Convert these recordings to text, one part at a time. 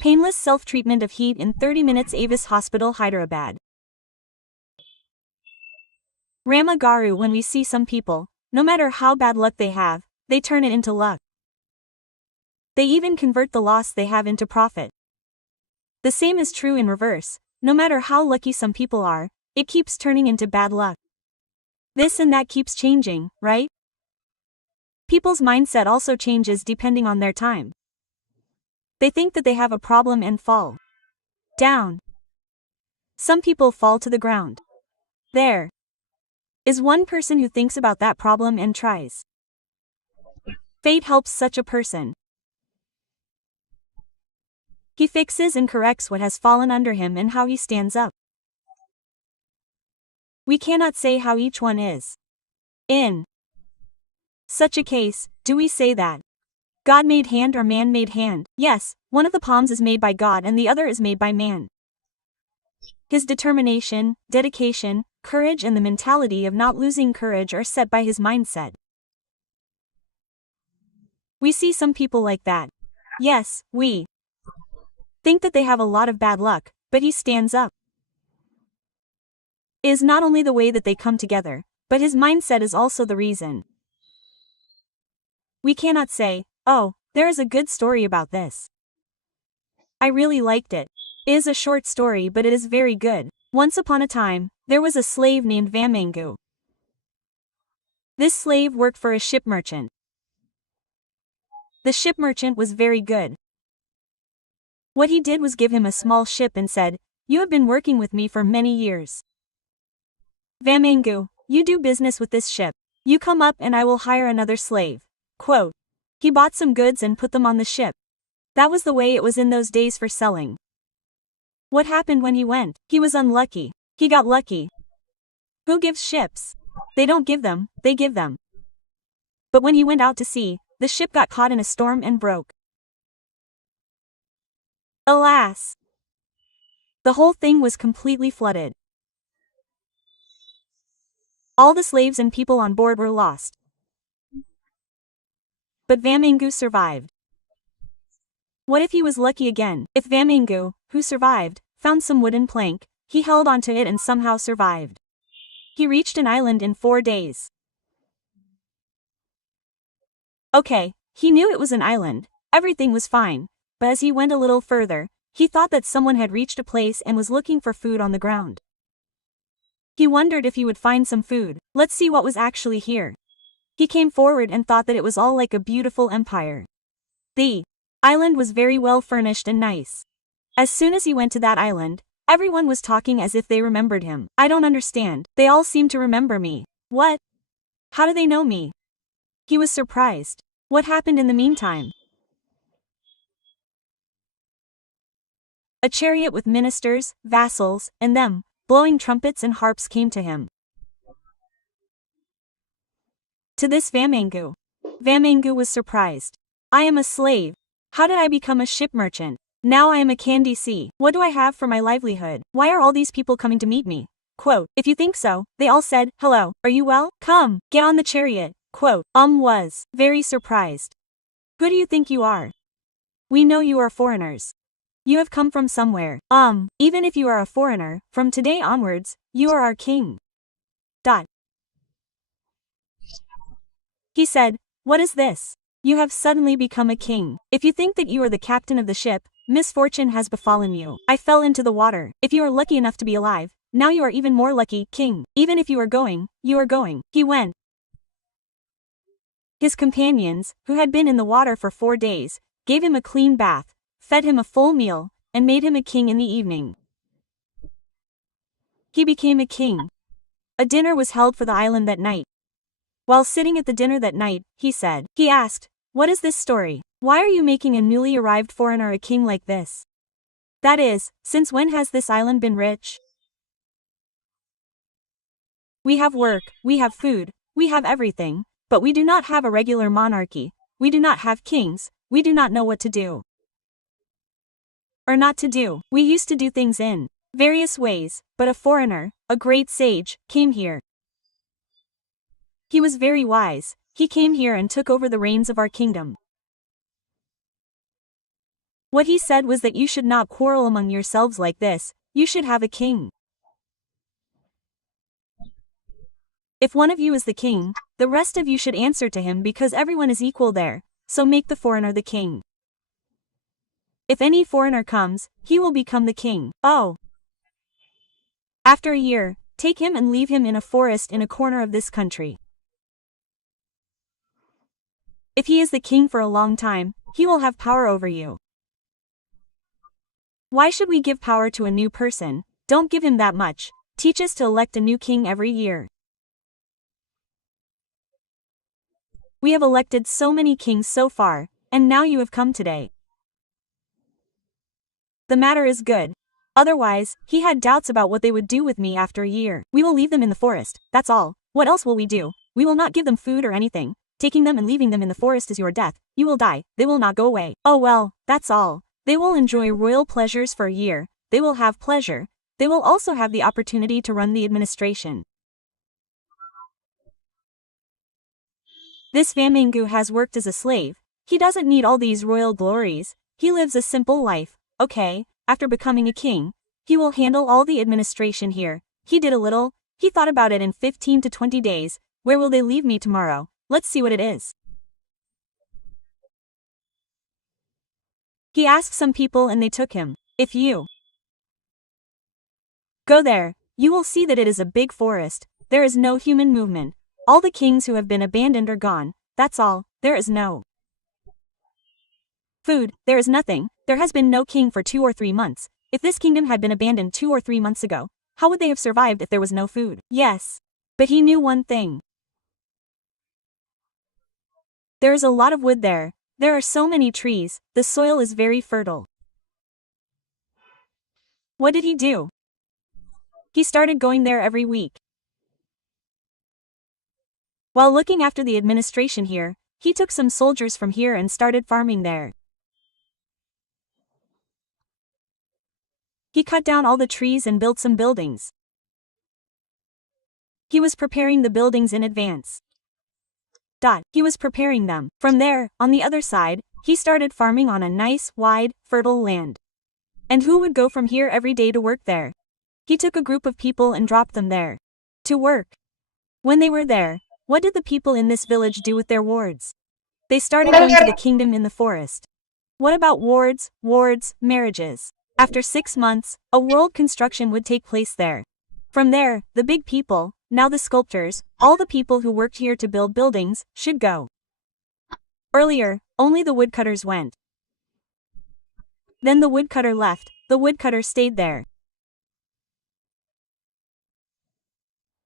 Painless self-treatment of heat in 30 minutes. Avis Hospital, Hyderabad. Rama Garu. When we see some people, no matter how bad luck they have, they turn it into luck. They even convert the loss they have into profit. The same is true in reverse. No matter how lucky some people are, it keeps turning into bad luck. This and that keeps changing, right? People's mindset also changes depending on their time. They think that they have a problem and fall down. Some people fall to the ground. There is one person who thinks about that problem and tries. Fate helps such a person. He fixes and corrects what has fallen under him and how he stands up. We cannot say how each one is. In such a case, do we say that God made hand or man made hand? Yes, one of the palms is made by God and the other is made by man. His determination, dedication, courage and the mentality of not losing courage are set by his mindset. We see some people like that. Yes, we think that they have a lot of bad luck, but he stands up. It is not only the way that they come together, but his mindset is also the reason. We cannot say, oh, there is a good story about this. I really liked it. It is a short story but it is very good. Once upon a time, there was a slave named Vamangu. This slave worked for a ship merchant. The ship merchant was very good. What he did was give him a small ship and said, "You have been working with me for many years. Vamangu, you do business with this ship. You come up and I will hire another slave." Quote. He bought some goods and put them on the ship. That was the way it was in those days for selling. What happened when he went? He was unlucky. He got lucky. Who gives ships? They don't give them, they give them. But when he went out to sea, the ship got caught in a storm and broke. Alas! The whole thing was completely flooded. All the slaves and people on board were lost. But Vamangu survived. What if he was lucky again? If Vamangu, who survived, found some wooden plank, he held onto it and somehow survived. He reached an island in 4 days. Okay, he knew it was an island, everything was fine, but as he went a little further, he thought that someone had reached a place and was looking for food on the ground. He wondered if he would find some food. Let's see what was actually here. He came forward and thought that it was all like a beautiful empire. The island was very well furnished and nice. As soon as he went to that island, everyone was talking as if they remembered him. I don't understand. They all seem to remember me. What? How do they know me? He was surprised. What happened in the meantime? A chariot with ministers, vassals, and them, blowing trumpets and harps came to him. To this Vamangu. Vamangu was surprised. I am a slave. How did I become a ship merchant? Now I am a Kandisi. What do I have for my livelihood? Why are all these people coming to meet me? Quote, if you think so, they all said, hello, are you well? Come, get on the chariot. Quote, was very surprised. Who do you think you are? We know you are foreigners. You have come from somewhere. Even if you are a foreigner, from today onwards, you are our king. He said, what is this? You have suddenly become a king. If you think that you are the captain of the ship, misfortune has befallen you. I fell into the water. If you are lucky enough to be alive, now you are even more lucky, king. Even if you are going, you are going. He went. His companions, who had been in the water for 4 days, gave him a clean bath, fed him a full meal, and made him a king in the evening. He became a king. A dinner was held for the island that night. While sitting at the dinner that night, he asked, what is this story? Why are you making a newly arrived foreigner a king like this? That is, since when has this island been rich? We have work, we have food, we have everything, but we do not have a regular monarchy, we do not have kings, we do not know what to do. Or not to do. We used to do things in various ways, but a foreigner, a great sage, came here. He was very wise. He came here and took over the reins of our kingdom. What he said was that you should not quarrel among yourselves like this, you should have a king. If one of you is the king, the rest of you should answer to him because everyone is equal there, so make the foreigner the king. If any foreigner comes, he will become the king. Oh. After a year, take him and leave him in a forest in a corner of this country. If he is the king for a long time, he will have power over you. Why should we give power to a new person? Don't give him that much. Teach us to elect a new king every year. We have elected so many kings so far, and now you have come today. The matter is good. Otherwise, he had doubts about what they would do with me after a year. We will leave them in the forest, that's all. What else will we do? We will not give them food or anything. Taking them and leaving them in the forest is your death. You will die. They will not go away. Oh well, that's all. They will enjoy royal pleasures for a year. They will have pleasure. They will also have the opportunity to run the administration. This Vamangu has worked as a slave. He doesn't need all these royal glories. He lives a simple life. Okay, after becoming a king, he will handle all the administration here. He did a little. He thought about it in 15 to 20 days. Where will they leave me tomorrow? Let's see what it is. He asked some people and they took him. If you go there, you will see that it is a big forest. There is no human movement. All the kings who have been abandoned are gone. That's all. There is no food. There is nothing. There has been no king for 2 or 3 months. If this kingdom had been abandoned 2 or 3 months ago, how would they have survived if there was no food? Yes. But he knew one thing. There is a lot of wood there. There are so many trees. The soil is very fertile. What did he do? He started going there every week. While looking after the administration here, he took some soldiers from here and started farming there. He cut down all the trees and built some buildings. He was preparing the buildings in advance. He was preparing them. From there, on the other side, he started farming on a nice, wide, fertile land. And who would go from here every day to work there? He took a group of people and dropped them there to work. When they were there, what did the people in this village do with their wards? They started going to the kingdom in the forest. What about wards, marriages? After 6 months, a world construction would take place there. From there, the big people, now the sculptors, all the people who worked here to build buildings, should go. Earlier, only the woodcutters went. Then the woodcutter left, the woodcutter stayed there.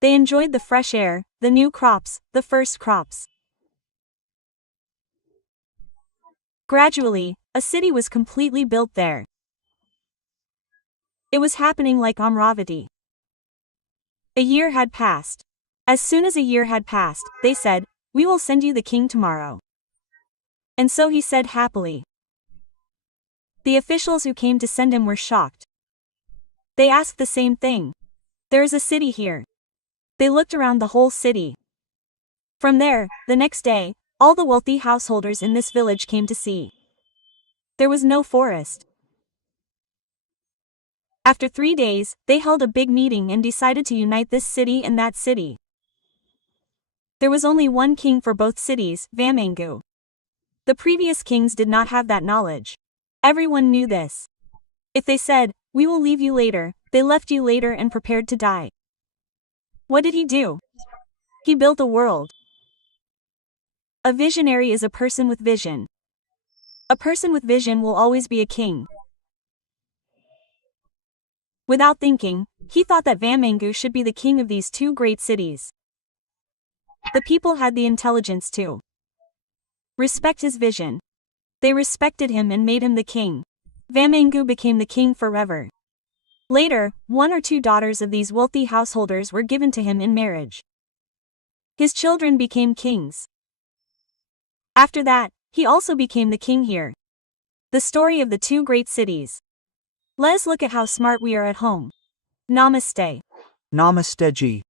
They enjoyed the fresh air, the new crops, the first crops. Gradually, a city was completely built there. It was happening like Amravati. A year had passed. As soon as a year had passed, they said, "We will send you the king tomorrow." And so he said happily. The officials who came to send him were shocked. They asked the same thing. There is a city here. They looked around the whole city. From there, the next day, all the wealthy householders in this village came to see. There was no forest. After 3 days, they held a big meeting and decided to unite this city and that city. There was only one king for both cities, Vamangu. The previous kings did not have that knowledge. Everyone knew this. If they said, "We will leave you later," they left you later and prepared to die. What did he do? He built a world. A visionary is a person with vision. A person with vision will always be a king. Without thinking, he thought that Vamangu should be the king of these 2 great cities. The people had the intelligence to respect his vision. They respected him and made him the king. Vamangu became the king forever. Later, 1 or 2 daughters of these wealthy householders were given to him in marriage. His children became kings. After that, he also became the king here. The story of the 2 great cities. Let's look at how smart we are at home. Namaste. Namaste ji.